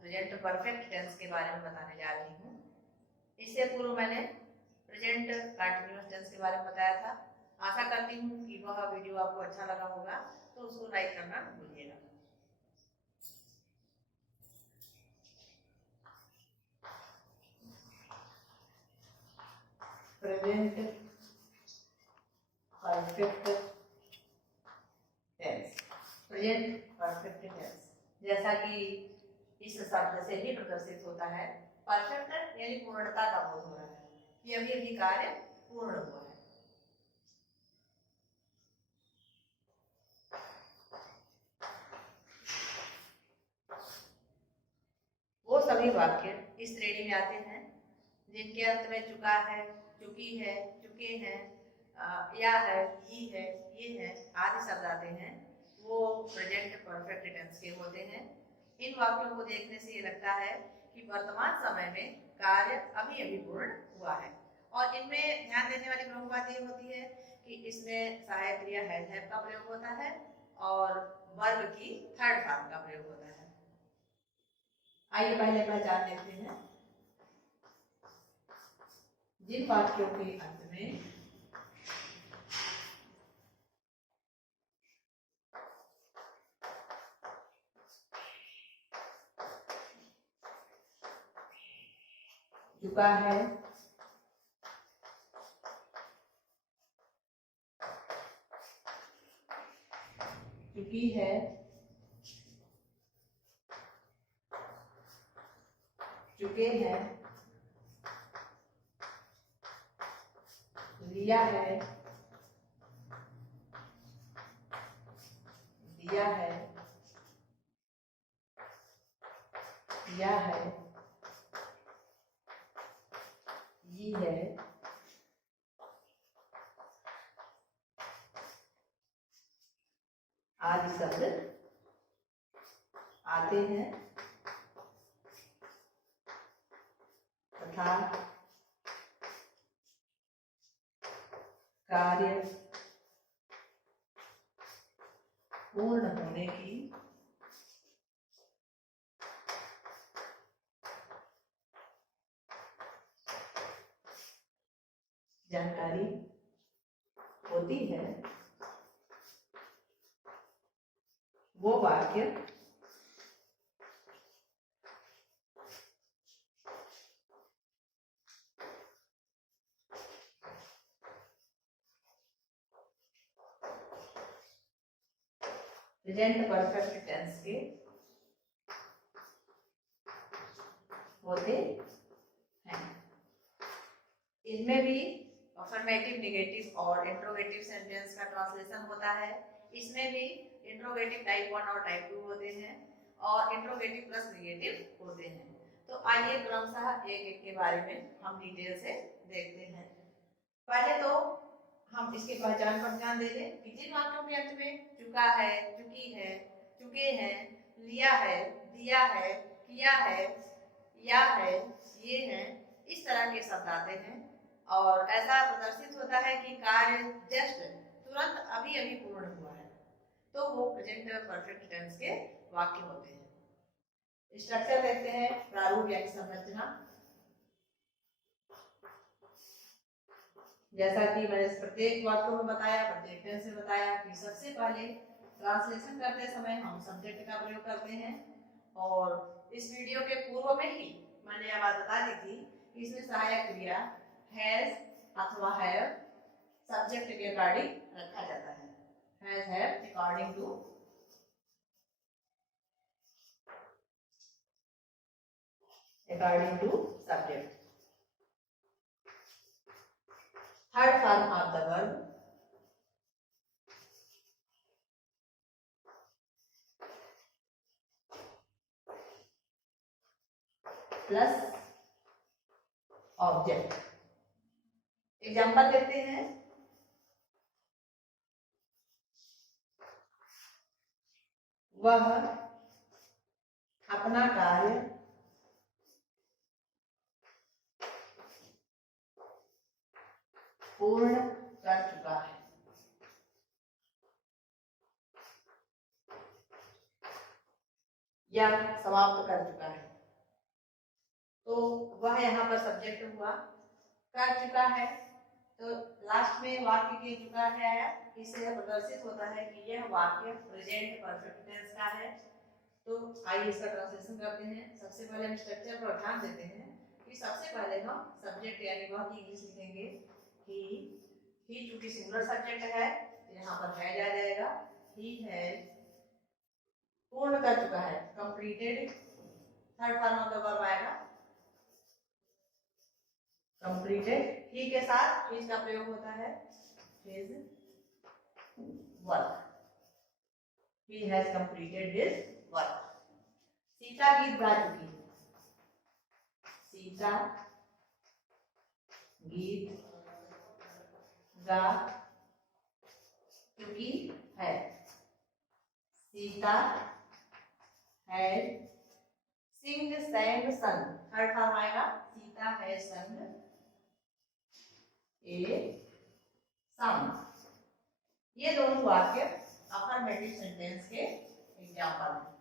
Present perfect tense के बारे में बताने जा रही हूँ। इससे पूर्व मैंने प्रेजेंट कंटिन्यूअस टेंस के बारे में बताया था। आशा करती हूँ कि वह वीडियो आपको अच्छा लगा होगा, तो उसको लाइक करना भूलिएगा। Present perfect tense, present perfect tense जैसा कि इस शब्द से ही प्रदर्शित होता है, परफेक्ट यानी पूर्णता का बोध हो रहा है कि अभी अभी कार्य पूर्ण हुआ है। वो सभी वाक्य इस श्रेणी में आते हैं जिनके अंत में चुका है, चुकी है, चुके हैं, या है, ही है, ये है आदि शब्द आते हैं, वो प्रेजेंट परफेक्ट टेंस के होते हैं। इन वाक्यों को देखने से ये लगता है कि वर्तमान समय में कार्य अभी अभी पूर्ण हुआ है। और इनमें ध्यान देने वाली प्रमुख बात ये होती है कि इसमें सहायक क्रिया हैज हैव का प्रयोग होता है और वर्ब की थर्ड फॉर्म का प्रयोग होता है। आइए पहले पहचान लेते हैं। जिन वाक्यों के अंत में चुका है, चुकी है, चुके हैं, लिया है, दिया है, किया है, ये है, आदि शब्द आते हैं तथा कार्य पूर्ण होने की जानकारी होती है। वो वाक्य प्रेजेंट परफेक्ट टेंस के होते हैं। इनमें भी अफर्मेटिव, नेगेटिव और इंट्रोगेटिव सेंटेंस का ट्रांसलेशन होता है। इसमें भी इंट्रोगेटिव टाइप 1 और टाइप 2 होते हैं और इंट्रोगेटिव प्लस नेगेटिव होते हैं। तो आइए क्रमशः एक एक के बारे में हम डिटेल से देखते हैं। पहले तो हम इसकी पहचान पर ध्यान दे लें कि जिन वाक्यों के अंत में चुका है, चुकी है, चुके हैं, लिया है, दिया है, किया है, या है, ये है, इस तरह के शब्द आते हैं और ऐसा प्रदर्शित होता है कि कार्य जस्ट तुरंत अभी अभी पूर्ण हुआ है, तो वो प्रेजेंट परफेक्ट टेंस के वाक्य होते हैं। स्ट्रक्चर देखते हैं, प्रारूप यानी संरचना। जैसा कि मैंने प्रत्येक वाक्य में बताया, प्रत्येक टेंस में बताया कि सबसे पहले ट्रांसलेशन करते समय हम सब्जेक्ट का प्रयोग करते हैं और इस वीडियो के पूर्व में ही मैंने यह बात बता दी थी कि इसमें सहायक क्रिया हैज अथवा हैव सब्जेक्ट के अकॉर्डिंग रखा जाता है। Has have according to subject. Third form of the verb plus object. Example देखते हैं। वह अपना कार्य पूर्ण कर चुका है। या समाप्त कर चुका है, तो वह यहाँ पर सब्जेक्ट हुआ, कर चुका है। तो लास्ट में वाक्य के चुका है, इससे प्रदर्शित होता है कि यह वाक्य प्रेजेंट परफेक्ट टेंस का है। तो आइए इसका ट्रांसलेशन करते हैं। सबसे पहले हम स्ट्रक्चर पर ध्यान देते हैं कि सबसे पहले हम सब्जेक्ट यानी वह की इंग्लिश लिखेंगे ही चूंकि सिंगुलर सब्जेक्ट है तो यहाँ पर हैज आ जाएगा। ही हैज पूर्ण कर चुका है, completed. Third form of the verb आएगा कंप्लीटेड। ही के साथ हिज का प्रयोग होता है, his work, he has completed his work. Sita गीत गा चुकी है, सीता गीत गा चुकी है, Sita has sing sang sung। Third form आएगा Sita has sung a song. ये दोनों वाक्य अफर्मेटिव सेंटेंस के एग्जांपल हैं।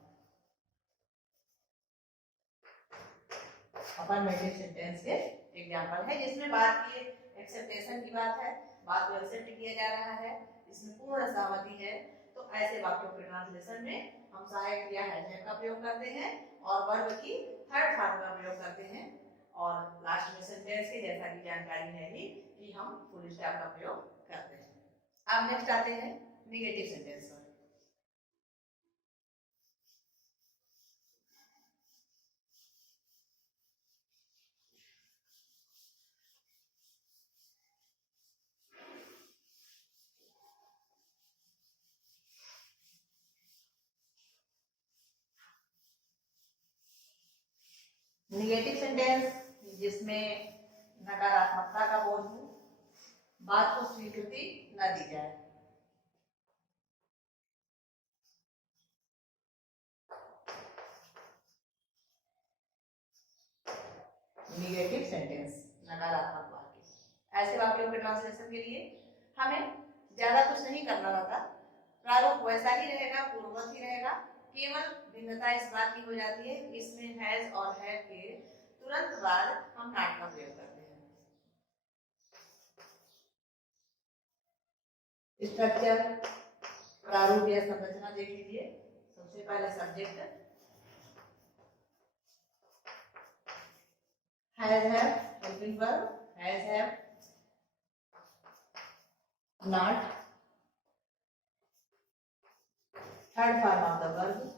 अफर्मेटिव सेंटेंस के एग्जांपल है जिसमें बात की एक्सेप्टेशन की बात है, बात को एक्सेप्ट किया जा रहा है, इसमें पूर्ण सहमति है। तो ऐसे वाक्यों के ट्रांसलेशन में हम सहायक क्रिया हैज का प्रयोग करते हैं और वर्ब की थर्ड फॉर्म का प्रयोग करते हैं। और लास्ट में सेंटेंस के जैसा की जानकारी है ही कि हम फुल स्टॉप का प्रयोग करते हैं। अब नेक्स्ट आते हैं नेगेटिव सेंटेंस पर। नेगेटिव सेंटेंस जिसमें नकारात्मकता का बोध हो, बात को स्वीकृति न दी जाए। नेगेटिव सेंटेंस नकारात्मक वाक्य, ऐसे वाक्यों के ट्रांसलेशन के लिए हमें ज्यादा कुछ नहीं करना रहता, प्रारूप वैसा ही रहेगा, पूर्ववत ही रहेगा। केवल भिन्नता इस बात की हो जाती है इसमें हैज और हैव के तुरंत बाद हम नॉट का प्रयोग करते हैं। स्ट्रक्चर प्रारूप या संरचना देख लीजिए। सबसे पहले subject has have, helping verb has have, not, third form of the verb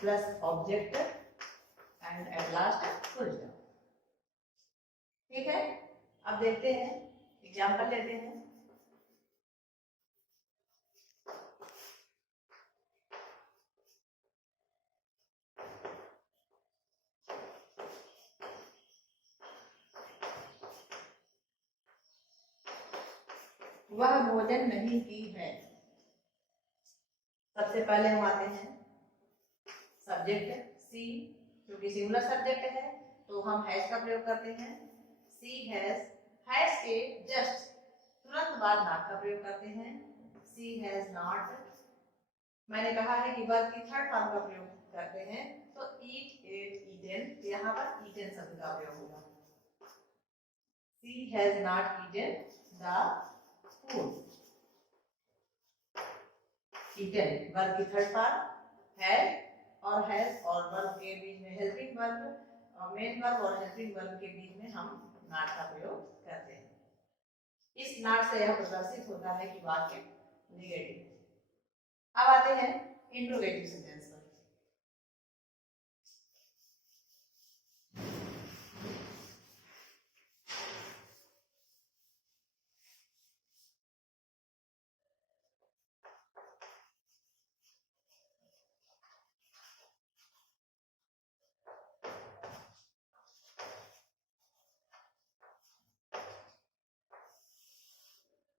plus object and at last full stop. ठीक है, अब देखते हैं, एग्जाम्पल लेते हैं। वह भोजन नहीं की है। सबसे पहले हम आते हैं सब्जेक्ट सी, क्योंकि सिंगुलर सब्जेक्ट है तो हम हैज का प्रयोग करते हैं। सी हैज, हैज के जस्ट तुरंत बाद नॉट का प्रयोग करते हैं। सी हैज नॉट। मैंने कहा है कि वर्ब की थर्ड फॉर्म का प्रयोग करते हैं, तो ईट, एट, ईटेन, यहाँ पर ईटेन शब्द का प्रयोग होगा। She has not eaten the food. Eaten verb की थर्ड फॉर्म हैज, और हैज और वर्ब के बीच में हेल्पिंग वर्ब, मेन वर्ब और हेल्पिंग वर्ब के बीच में हम नॉट का प्रयोग करते हैं। इस नॉट से यह प्रदर्शित होता है कि वाक्य नेगेटिव है। अब आते हैं इंट्रोगेटिव सेंटेंस पर।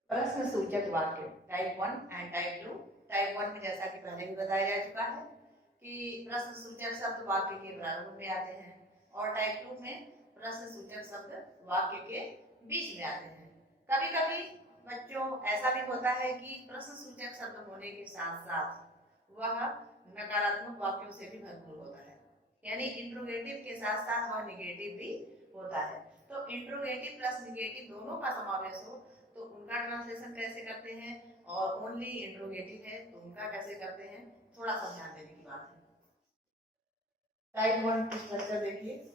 प्रश्न सूचक वाक्य टाइप 1 एंड टाइप 2। टाइप 1 में जैसा कि पहले भी बताया जा चुका है कि प्रश्न सूचक शब्द वाक्य के प्रारंभ में आते हैं, और टाइप 2 में प्रश्न सूचक शब्द वाक्य के बीच में आते हैं। कभी कभी बच्चों ऐसा भी होता है कि प्रश्नसूचक शब्द होने के साथ साथ वह नकारात्मक वाक्यों से भी भरपूर होता है, यानी इंट्रोगेटिव के साथ साथ वह निगेटिव भी होता है। तो इंट्रोगेटिव प्लस निगेटिव दोनों का समावेश हो तो उनका ट्रांसलेशन कैसे करते हैं, और ओनली इंट्रोगेटिव है तो उनका कैसे करते हैं, थोड़ा सा ध्यान देने की बात है। टाइप 1 स्ट्रक्चर देखिए।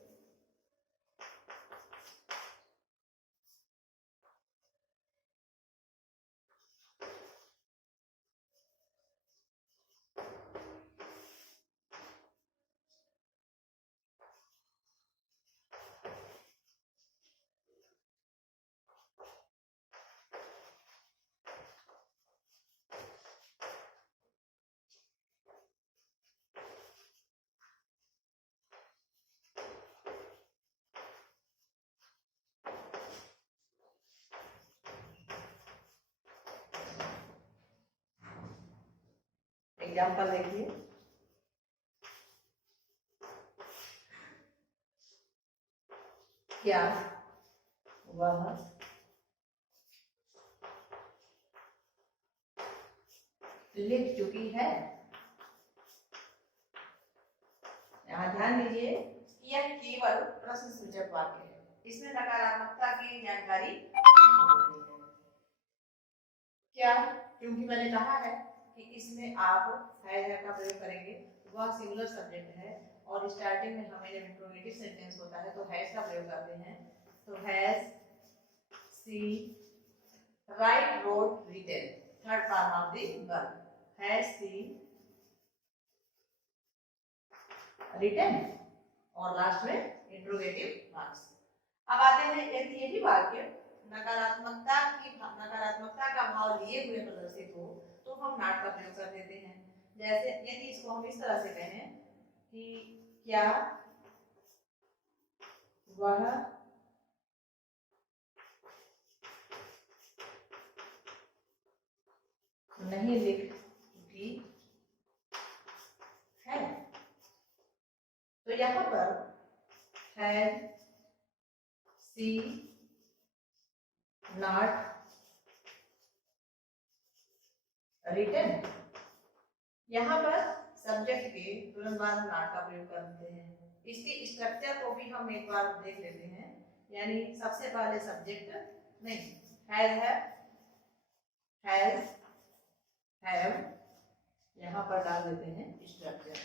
एग्जाम्पल देखिए। क्या वह लिख चुकी है? यहाँ ध्यान दीजिए, यह केवल प्रश्नसूचक वाक्य है, इसमें नकारात्मकता की जानकारी नहीं हो रही है। क्या? क्योंकि मैंने कहा है कि इसमें आप है का प्रयोग करेंगे, वह सिंगुलर सब्जेक्ट है और स्टार्टिंग में हमें जब इंट्रोगेटिव सेंटेंस होता है तो हैज का प्रयोग करते हैं। तो has she write wrote written, third form of the verb, has she written और लास्ट में इंट्रोगेटिव मार्क्स। अब आते हैं यदि यही वाक्य नकारात्मकता का भाव लिए हुए प्रदर्शित हो तो हम नॉट का प्रयोग कर देते हैं। जैसे यदि इसको हम इस तरह से कहें कि क्या वह नहीं लिख चुकी है, तो यहाँ पर हैड सी नॉट रिटन, यहाँ पर सब्जेक्ट के तुरंत बाद नॉट का प्रयोग करते हैं। इसके स्ट्रक्चर को भी हम एक बार देख लेते हैं, यानी सबसे पहले सब्जेक्ट नहीं हैज हैव यहाँ पर डाल देते हैं structure,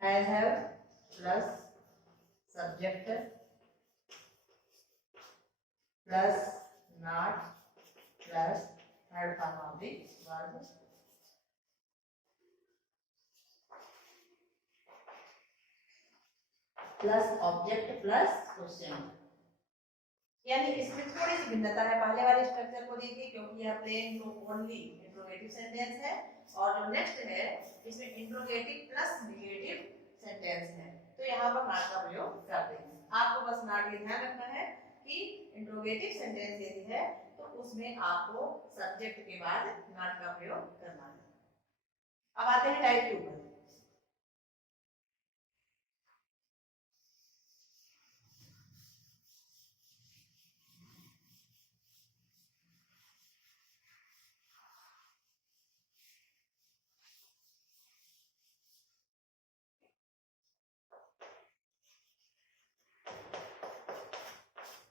has have plus subject plus not plus third form of the verb plus object plus question. यानी इसमें थोड़ी सी भिन्नता है, पहले वाले स्ट्रक्चर को देखिए क्योंकि यह plain to only interrogative sentence है, और जो नेक्स्ट है इसमें इंट्रोगेटिव प्लस निगेटिव सेंटेंस है, तो यहाँ पर नॉट का प्रयोग करते हैं। आपको बस नॉट ये ध्यान रखना है कि इंट्रोगेटिव सेंटेंस यदि है तो उसमें आपको सब्जेक्ट के बाद नॉट का प्रयोग करना है। अब आते हैं टाइप 2 पर।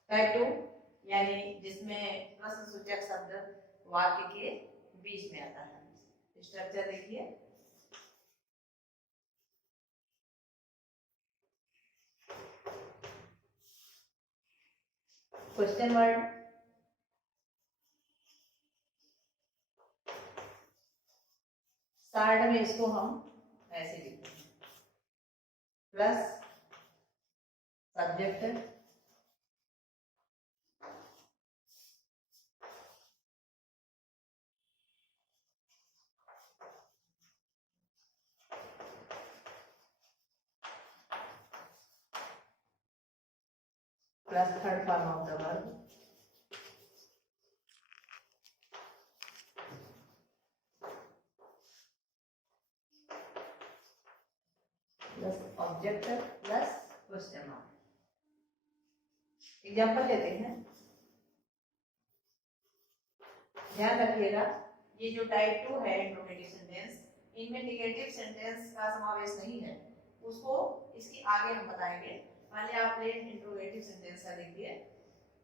टाइप 2 यानी जिसमें प्रश्नसूचक शब्द वाक्य के बीच में आता है। स्ट्रक्चर देखिए, क्वेश्चन वर्ड, शार्ट में इसको हम ऐसे लिखते हैं, plus subject plus third form of the verb plus object plus question mark. Example लेते हैं, ध्यान रखिएगा ये जो टाइप 2 है इंट्रोगेटिव सेंटेंस, इनमें निगेटिव सेंटेंस का समावेश नहीं है, उसको इसके आगे हम बताएंगे। पहले आप प्लेन इंट्रोगेटिव सेंटेंस का देखिए।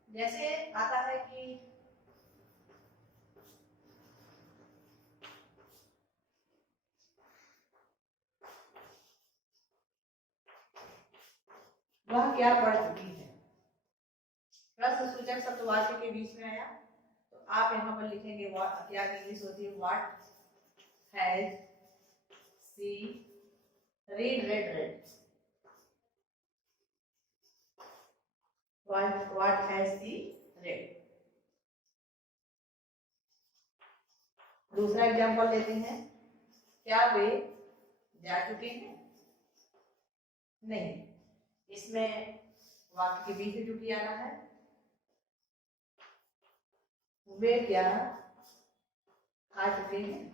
जैसे आता है कि वह क्या पढ़ चुकी है, प्रश्न सूचक शब्द वाक्य के बीच में आया, तो आप यहाँ पर लिखेंगे क्या इंग्लिश होती है, what has she read read read, what has she read. दूसरा एग्जांपल लेते हैं, क्या वे जा चुके हैं, नहीं, इसमें वाक्य के बीच में जो किया आना है, वे क्या खा चुके हैं,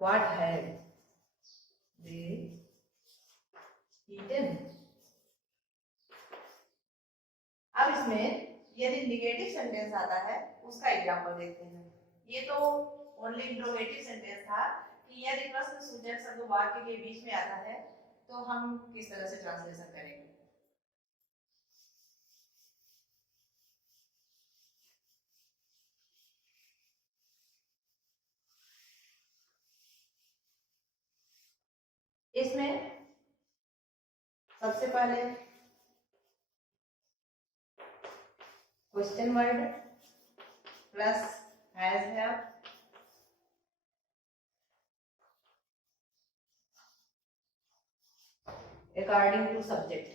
what had they eaten। अब इसमें यदि निगेटिव सेंटेंस आता है उसका एग्जांपल देखते हैं। ये तो ओनली इंट्रोगेटिव सेंटेंस था कि यदि प्रश्न सूचक शब्द वाक्य के बीच में आता है तो हम किस तरह से ट्रांसलेशन करेंगे। इसमें सबसे पहले question word plus has have, according to subject,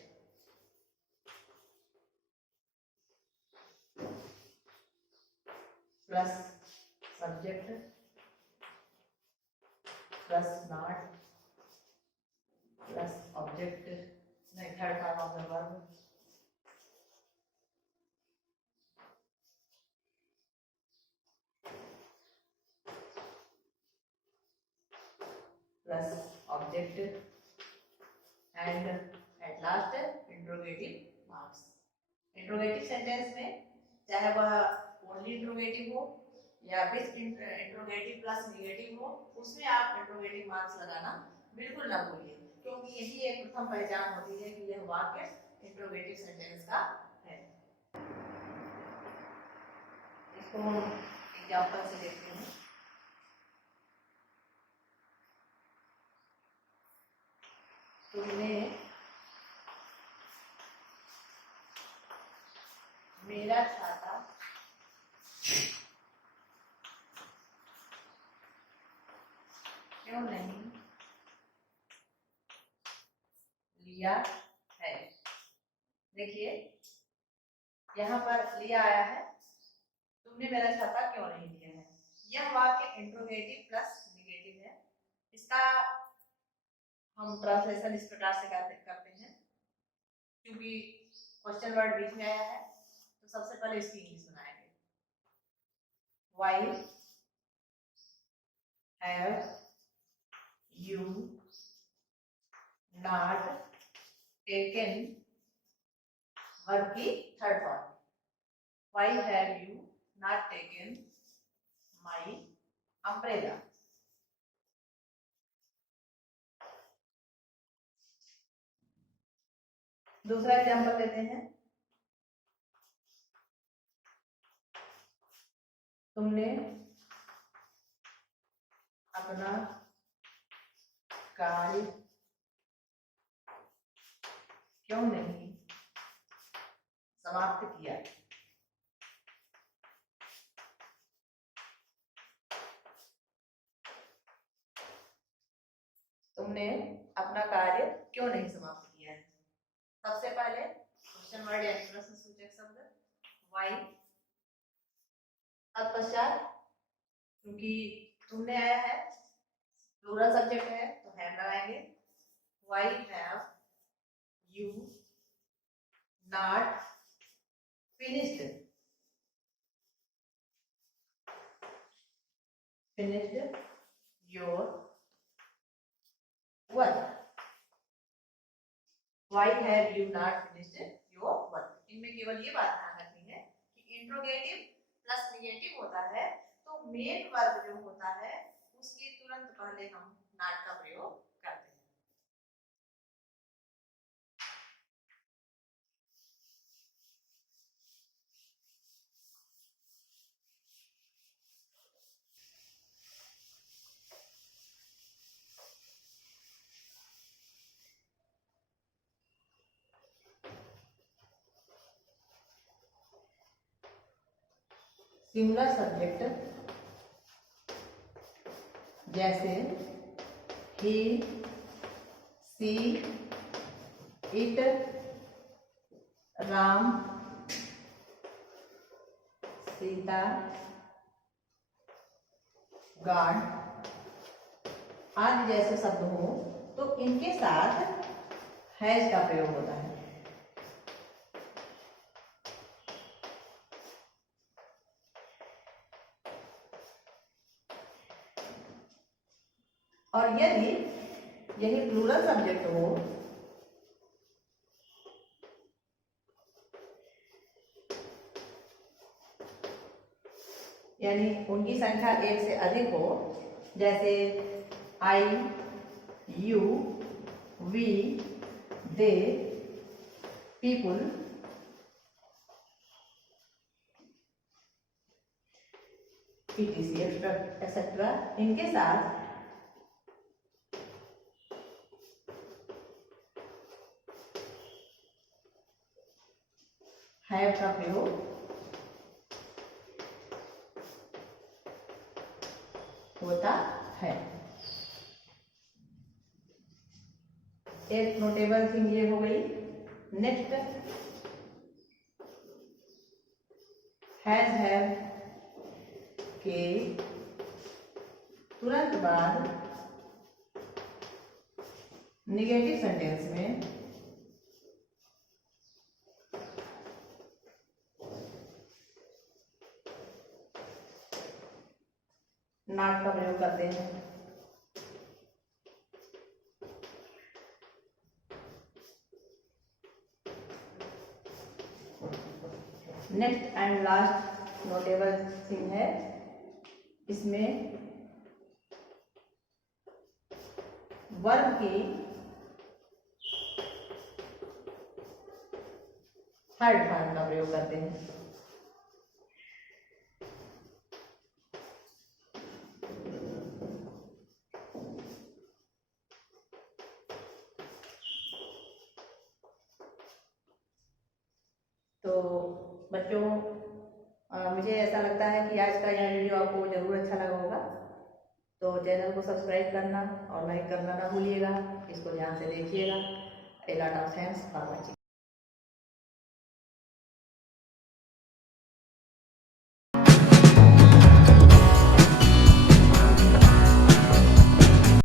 plus subject plus not plus object, नहीं third form of the verb, plus object and at last interrogative marks. Interrogative sentence में चाहे वह ओनली इंट्रोगेटिव हो या विथ इंट्रोगेटिव प्लस नेगेटिव हो, उसमें आप interrogative marks लगाना बिल्कुल ना भूलिए, क्योंकि यही एक प्रथम पहचान होती है कि यह वाक्य इंट्रोगेटिव सेंटेंस का है। इसको हम एग्जांपल से देखते हैं। तुमने मेरा छाता क्यों नहीं लिया है। देखिए यहाँ पर लिया आया है, तुमने मेरा छाता क्यों नहीं लिया है। यह वाक्य इंट्रोगेटिव प्लस नेगेटिव है। इसका हम ट्रांसलेशन इस प्रकार से करते हैं, क्योंकि क्वेश्चन वर्ड बीच में आया है तो सबसे पहले इसकी इंग्लिश बनाएंगे। Why have you not taken, verb की third form, Why have you not taken my umbrella। दूसरा एग्जांपल लेते हैं, तुमने अपना कार्य क्यों नहीं समाप्त किया। तुमने अपना कार्य क्यों नहीं समाप्त किया है। सबसे पहले क्वेश्चन वर्ड यानी प्रश्न सूचक शब्द व्हाई, तत्पश्चात क्योंकि तुमने आया है प्लूरल सब्जेक्ट है तो हैव लगाएंगे। Why have you not finished finished your work. Why have you not finished your work? इनमें केवल ये बात ध्यान रखनी है कि इंट्रोगेटिव प्लस निगेटिव होता है तो मेन वर्ब जो होता है उसके तुरंत पहले हम नॉट का प्रयोग करते हैं. सिंगुलर सब्जेक्ट जैसे ही, सी, इट, राम, सीता, गॉड आदि जैसे शब्द हो तो इनके साथ हैज का प्रयोग होता है. और यदि यही प्लूरल सब्जेक्ट हो यानी उनकी संख्या एक से अधिक हो, जैसे I, you, we, they, people, etc etcetera, इनके साथ हैव का प्रयोग होता है. एक नोटेबल थिंग ये हो गई. नेक्स्ट हैज, हैव के तुरंत बाद निगेटिव सेंटेंस में नॉट का प्रयोग करते हैं. Next and last notable thing है, इसमें वर्ब की थर्ड फॉर्म का प्रयोग करते हैं. तो बच्चों मुझे ऐसा लगता है कि आज का यह वीडियो आपको ज़रूर अच्छा लगा होगा. तो चैनल को सब्सक्राइब करना और लाइक करना ना भूलिएगा. इसको ध्यान से देखिएगा. A lot of thanks for watching.